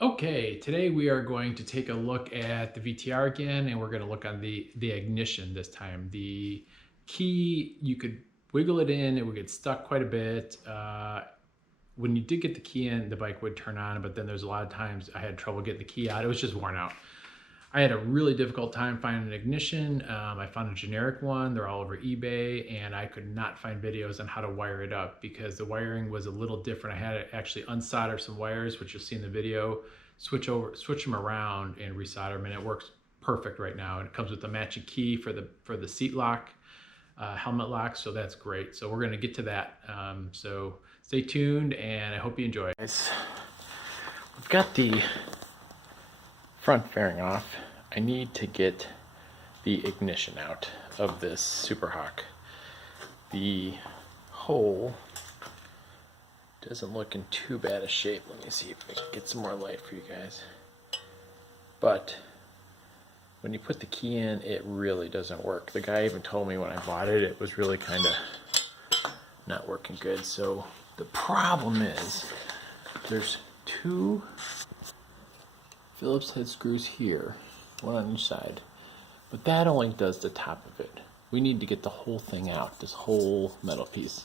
Okay, today we are going to take a look at the VTR again, and we're going to look on the ignition this time. The key, you could wiggle it in, it would get stuck quite a bit. When you did get the key in, the bike would turn on, but then there's a lot of times I had trouble getting the key out. It was just worn out. I had a really difficult time finding an ignition. I found a generic one. They're all over eBay, and I could not find videos on how to wire it up because the wiring was a little different. I had to actually unsolder some wires, which you'll see in the video, switch them around and resolder them, and it works perfect right now. And it comes with the matching key for the seat lock, helmet lock, so that's great. So we're gonna get to that. So stay tuned, and I hope you enjoy. Guys, we've got the front fairing off. I need to get the ignition out of this SuperHawk. The hole doesn't look in too bad a shape. Let me see if I can get some more light for you guys. But when you put the key in, it really doesn't work. The guy even told me when I bought it, it was really kind of not working good. So the problem is there's two Phillips head screws here, one on each side, but that only does the top of it. We need to get the whole thing out, this whole metal piece.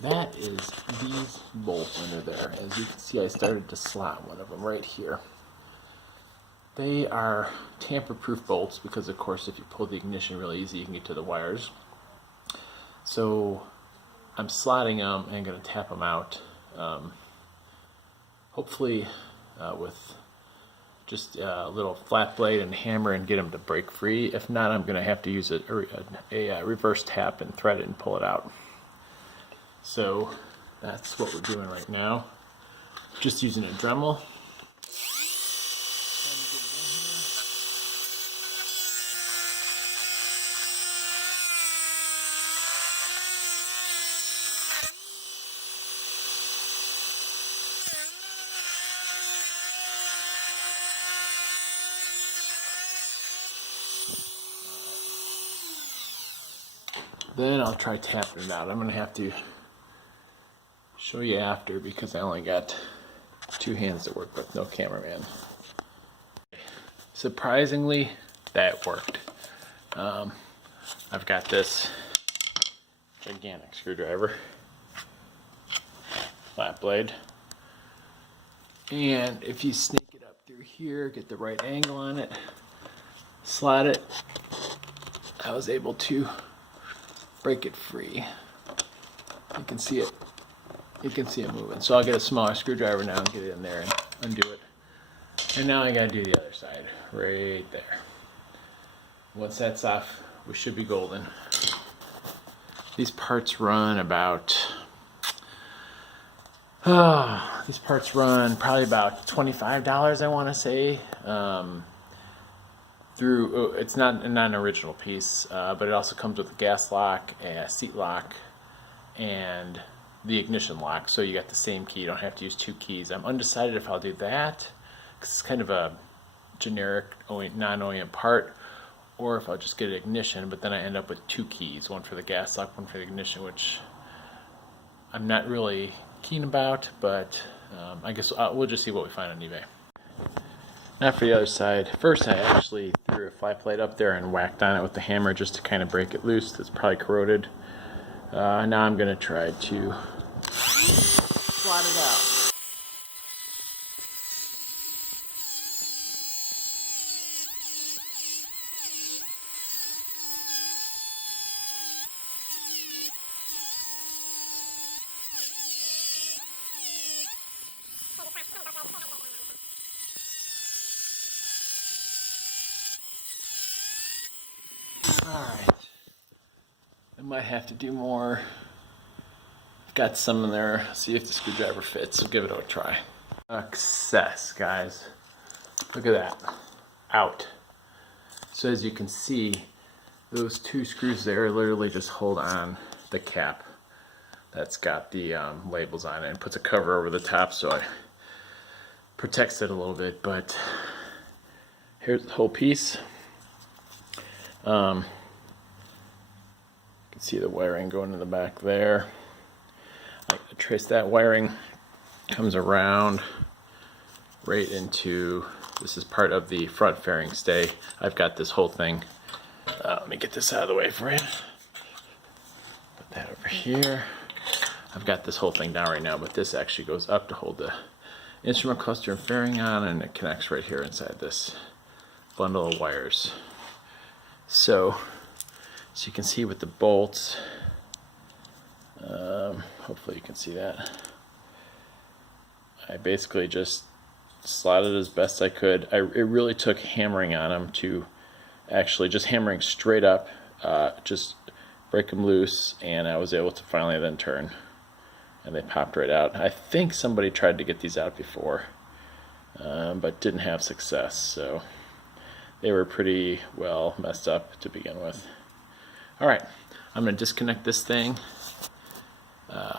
That is these bolts under there. As you can see, I started to slot one of them right here. They are tamper-proof bolts because, of course, if you pull the ignition really easy, you can get to the wires. So I'm slotting them and going to tap them out, hopefully with just a little flat blade and hammer and get them to break free. If not, I'm going to have to use a reverse tap and thread it and pull it out. So that's what we're doing right now. Just using a Dremel. Then I'll try tapping it out. I'm going to have to show you after because I only got two hands to work with, no cameraman. Surprisingly, that worked. I've got this gigantic screwdriver, flat blade, and if you snake it up through here, get the right angle on it, slot it, I was able to break it free. You can see it. You can see it moving. So I'll get a smaller screwdriver now and get it in there and undo it. And now I gotta do the other side, right there. Once that's off, we should be golden. These parts run about, these parts run probably about $25, I wanna say. It's not an original piece, but it also comes with a gas lock, a seat lock, and the ignition lock. So you got the same key. You don't have to use two keys. I'm undecided if I'll do that because it's kind of a generic non-OEM part, or if I'll just get an ignition. But then I end up with two keys, one for the gas lock, one for the ignition, which I'm not really keen about. But I guess we'll just see what we find on eBay. Now for the other side. First I actually threw a flat plate up there and whacked on it with the hammer just to kind of break it loose. It's probably corroded. Now I'm going to try to slot it out. Alright, I might have to do more. I've got some in there, see if the screwdriver fits, so give it a try. Success, guys. Look at that. Out. So as you can see, those two screws there literally just hold on the cap that's got the labels on it and puts a cover over the top so it protects it a little bit, but here's the whole piece. You can see the wiring going in the back there. I trace that wiring, comes around right into, this is part of the front fairing stay. I've got this whole thing. Let me get this out of the way for you. Put that over here. I've got this whole thing down right now, but this actually goes up to hold the instrument cluster and fairing on, and it connects right here inside this bundle of wires. So you can see with the bolts, hopefully you can see that. I basically just slotted as best I could. It really took hammering on them to actually just hammering straight up, just break them loose, and I was able to finally then turn, and they popped right out. I think somebody tried to get these out before, but didn't have success, so they were pretty well messed up to begin with. All right, I'm going to disconnect this thing,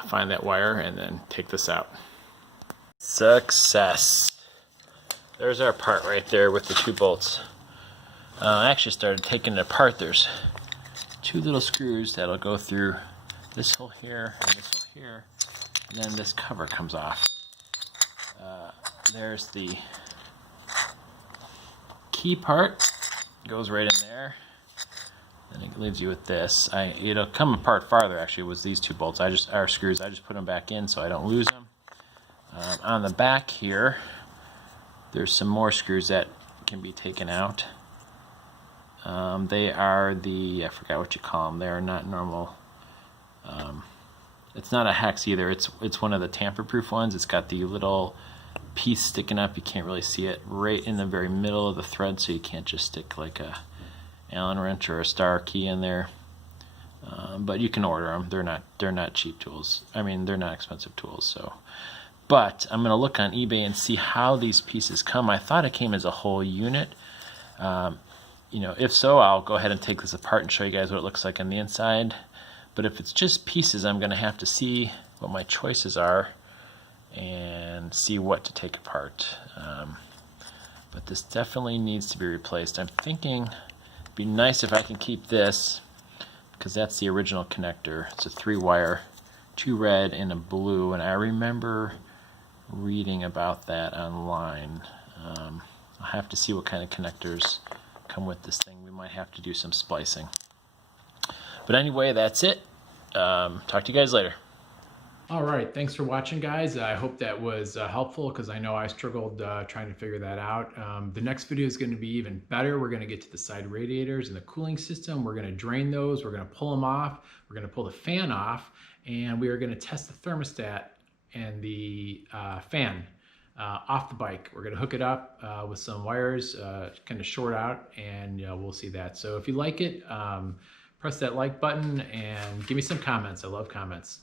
find that wire, and then take this out. Success. There's our part right there with the 2 bolts. I actually started taking it apart. There's 2 little screws that'll go through this hole here and this hole here, and then this cover comes off. There's the key part, goes right in there, and it leaves you with this. It'll come apart farther actually with these 2 bolts. I just put them back in so I don't lose them. On the back here, there's some more screws that can be taken out. They are I forgot what you call them. They are not normal. It's not a hex either. It's one of the tamper-proof ones. It's got the little piece sticking up. You can't really see it right in the very middle of the thread, so you can't just stick like a Allen wrench or a star key in there. But you can order them. They're not cheap tools. I mean, they're not expensive tools. So, but I'm gonna look on eBay and see how these pieces come. I thought it came as a whole unit. If so, I'll go ahead and take this apart and show you guys what it looks like on the inside. But if it's just pieces, I'm going to have to see what my choices are and see what to take apart. But this definitely needs to be replaced. I'm thinking it'd be nice if I can keep this, because that's the original connector. It's a 3-wire, 2 red and a blue, and I remember reading about that online. I'll have to see what kind of connectors come with this thing. We might have to do some splicing. But anyway, that's it. Talk to you guys later. All right, thanks for watching, guys. I hope that was helpful, because I know I struggled trying to figure that out. The next video is going to be even better. We're going to get to the side radiators and the cooling system. We're going to drain those. We're going to pull them off. We're going to pull the fan off, and we are going to test the thermostat and the fan off the bike. We're going to hook it up with some wires, kind of short out, and we'll see that. So if you like it, press that like button and give me some comments. I love comments.